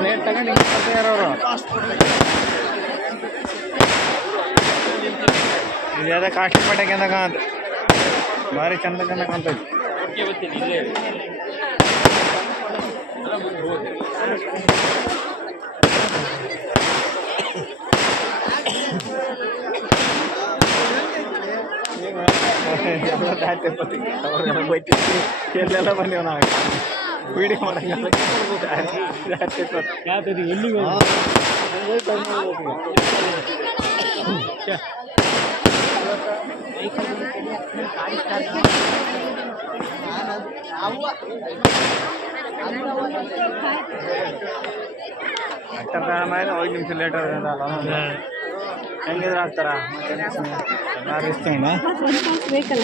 Plate ತಗೊಂಡು ಹಿಂಗೆ ಕೊಡ್ತಿದಾರವರು. ಇದು ಯಾವುದೋ ಕಾಸ್ಟ್ಲಿ ಪಟಾಕಿ ಅಂದಾಗ ಅಂತ ಭಾರಿ ಚಂದ ಚಂದ ಕಾಣ್ತೈತಿ. ಎಲ್ಲೆಲ್ಲ ಬಂದೇವು ನಾವು ವಿಡಿಯೋ ಮಾಡಂಗ ಎಲ್ಲಿ ಆಗ್ತಾರ ಮೇಲೆ 5 ನಿಮಿಷ ಲೇಟ್ ಆಗೋದಲ್ಲ ಹೆಂಗಿದ್ರೆ ಆಗ್ತಾರ ಬೇಕಲ್ಲ.